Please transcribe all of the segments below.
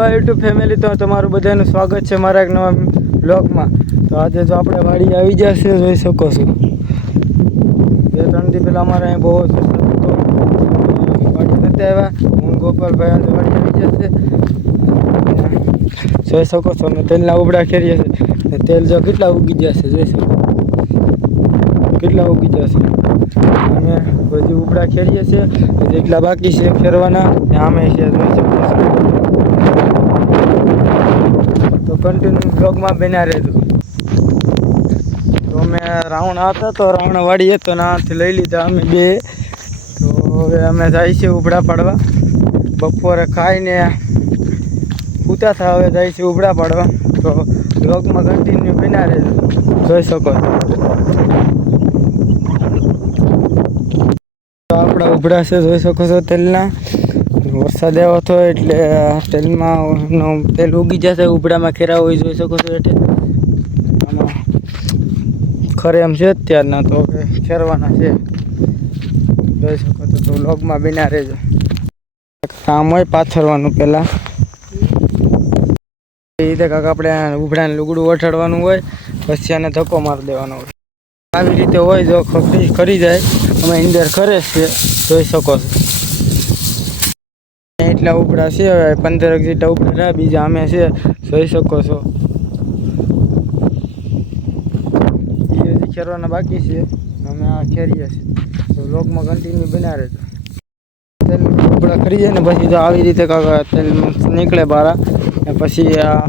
Hello YouTube family, તો તમારું બધાનું સ્વાગત છે મારા એક નવા બ્લોગમાં। તો આજે જો આપણે વાડી આવી જશે, જોઈ શકો છો। 2-3 દી પહેલાં અમારે અહીં બહુ વરસાદ હતો, વાડી નથી આવ્યા। હું ગોપાલભાઈ આજે વાડી આવી જશે, જોઈ શકો છો। અમે તેલના ઉબડા ખેરીએ છીએ, તેલ જો કેટલા ઉગી જશે, જોઈ શકો કેટલા ઉગી જશે। અમે બધી ઉબડા ખેરીએ છીએ, જેટલા બાકી છે ખેરવાના આમે છે, જોઈ શકો છો। તો કન્ટિન્યુ બ્લોગમાં બન્યા રહેજો। તો અમે રાવણ હતા, તો રાવણ વાડીએ તો નાથી લઈ લીધા અમે બે। તો હવે અમે જાય છે ઉબડા પાડવા। બપોરે ખાઈને ઉતા થા, હવે જાય છે ઉબડા પાડવા। તો બ્લોગમાં કન્ટિન્યુ બન્યા રહેજો, જોઈ શકો। તો આપણા ઉબડા છે, જોઈ શકો છો તેલના। વરસાદ આવ્યો હતો એટલે તેલમાં તેલ ઉગી જશે, ઉબડામાં ખેરા હોય, જોઈ શકો છો। એટલે આમાં ખરે એમ છે અત્યારના, તો હવે ખેરવાના છે, જોઈ શકો છો। તો વ્લોગમાં બન્યા રહેજો। કામ હોય પાથરવાનું પહેલાં એ રીતે કાંક આપણે ઉબડાને લુગડું ઓઠાડવાનું હોય, પછી આને ધક્કો મારી દેવાનો હોય। આવી રીતે હોય, જો ખરી જાય અમે અંદર ખરે છે, જોઈ શકો છો। એટલા ઉપડા છે, હવે 15 જેટલા ઉપડા રહ્યા, બીજા અમે છે, જોઈ શકો છો। એ હજી ખેરવાના બાકી છે, અમે આ ખેરીએ છીએ। તો વ્લોગમાં કન્ટિન્યુ બન્યા રહેજો। તેલ ઉપડા ખરી જાય ને પછી તો આવી રીતે કાંક તેલ નીકળે બહાર, ને પછી આ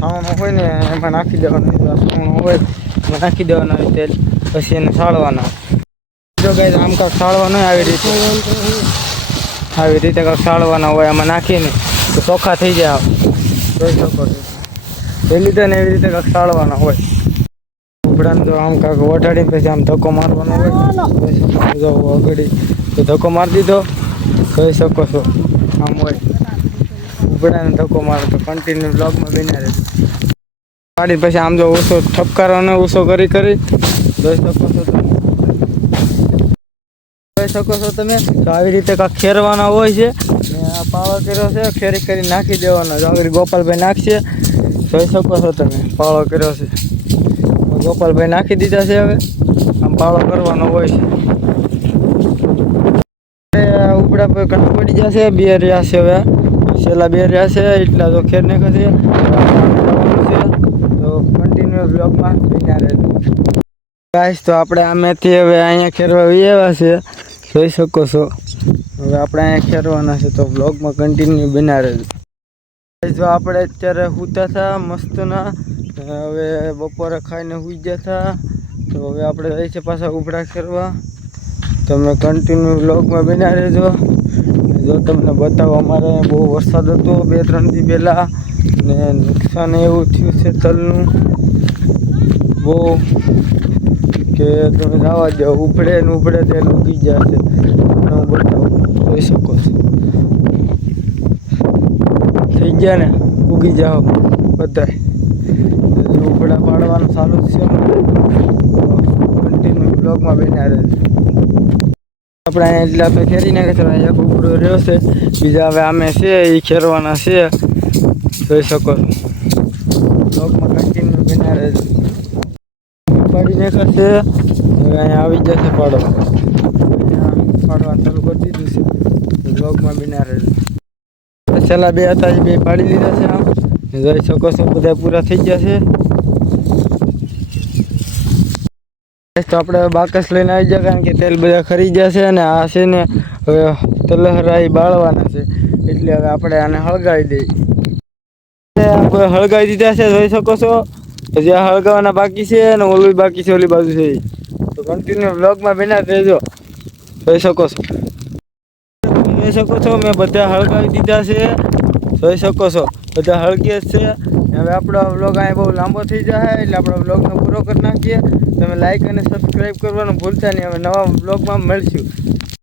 સાવણો હોય ને એમાં નાખી દેવાનું, સાવણો હોય એમાં નાખી દેવાનું હોય તેલ, પછી એને સાળવાના। જો ગાઈસ આમ કાંક સાળવાનું હોય, આવી રીતે કાંક સાળવાના હોય, આમાં નાખીને તો ચોખ્ખા થઈ જાય, જોઈ શકો છો। એ લીધે ને એવી રીતે કાંક સાળવાના હોય। ઉપડાને તો આમ કાંક ઓઢાડીને પછી આમ ધક્કો મારવાનો હોય, જોઈ શકો છો। જો આગળ તો ધક્કો મારી દીધો, જોઈ શકો છો। આમ હોય ઉપડાને ધક્કો મારો, તો કન્ટિન્યુ બ્લોગમાં બન્યા રહેજો। ગાડી પછી આમ જો ઊંચો ઠપકારવાનો, ઊંચો કરી જોઈ શકો છો તમે, જોઈ શકો છો તમે। તો આવી રીતે કાંક ખેરવાના હોય છે, ને આ પાળો કર્યો છે, ખેરી કરી નાખી દેવાનો। આગળ ગોપાલભાઈ નાખશે, જોઈ શકો છો તમે, પાળો કર્યો છે, ગોપાલભાઈ નાખી દીધા છે। હવે આમ પાળો કરવાનો હોય છે। ઉપડા પર ઘણા પડી જશે, 2 રહ્યા છે, હવે છેલ્લા 2 રહ્યા છે, એટલા તો ખેર નાખે છે। તો કન્ટિન્યુ બ્લોગમાં બન્યા રહેજો ગાઈસ। તો આપણે આમેથી હવે અહીંયા ખેરવા આવ્યા છે, જોઈ શકો છો। હવે આપણે અહીંયા ખેરવાના છે, તો બ્લોગમાં કન્ટિન્યુ બન્યા રહેજો। જો આપણે અત્યારે સૂતા હતા મસ્તના, હવે બપોરે ખાઈને સૂઈ ગયા હતા, તો હવે આપણે જાય છે પાછા ઉબડા ખેરવા। તમે કન્ટિન્યુ બ્લોગમાં બન્યા રહેજો। જો તમને બતાવો, અમારે બહુ વરસાદ હતો 2-3 દી પહેલાં, ને નુકસાન એવું થયું છે તલનું બહુ, કે તમે જવા દો, ઉપડે ને ઉપડે તેલ ઉગી જશે। હું બતાવું, જોઈ શકો છો, થઈ ગયા ને, ઉગી જાઓ બધા। ઉપડા પાડવાનું ચાલુ જ છે, કન્ટિન્યુ બ્લોગમાં બન્યા રહેજો। આપણે અહીંયા એટલા તો ખેરી નાખે છે, એક ઉપડો રહ્યો છે, બીજા હવે આમે છે એ ખેરવાના છે, જોઈ શકો છો। બ્લોગમાં કન્ટિન્યુ બન્યા રહેજો। પાડી નાખશે, હવે અહીંયા આવી જશે પાડવા, અહીંયા પાડવાનું ચાલુ કરી દીધું છે, બ્લોગમાં બન્યા રહેજો। છેલ્લા 2 હતા, એ 2 પાડી લીધા છે, આમ જોઈ શકો છો, બધા પૂરા થઈ ગયા છે। તો આપણે બાકસ લઈને આવી જાય, કારણ કે તેલ બધા ખરી જશે, અને આ છે ને હવે તલહરા બાળવાના છે, એટલે હવે આપણે આને હળગાવી દઈએ। આપણે હળગાવી દીધા છે, જોઈ શકો છો। હજી આ હળગાવાના બાકી છે, અને ઓલું બાકી છે, ઓલી બાજુ છે, તો કન્ટિન્યુ બ્લોગમાં બન્યા રહેજો, જોઈ શકો છો। જોઈ શકો છો, મેં બધા હળગાવી દીધા છે, જોઈ શકો છો, બધા હળગીએ જ છે। હવે આપણો વ્લોગ અહીં બહુ લાંબો થઈ જાય, એટલે આપણો વ્લોગને પૂરો કરી નાખીએ। તમે લાઈક અને સબસ્ક્રાઈબ કરવાનું ભૂલતા નહીં। હવે નવા વ્લોગમાં મળશું।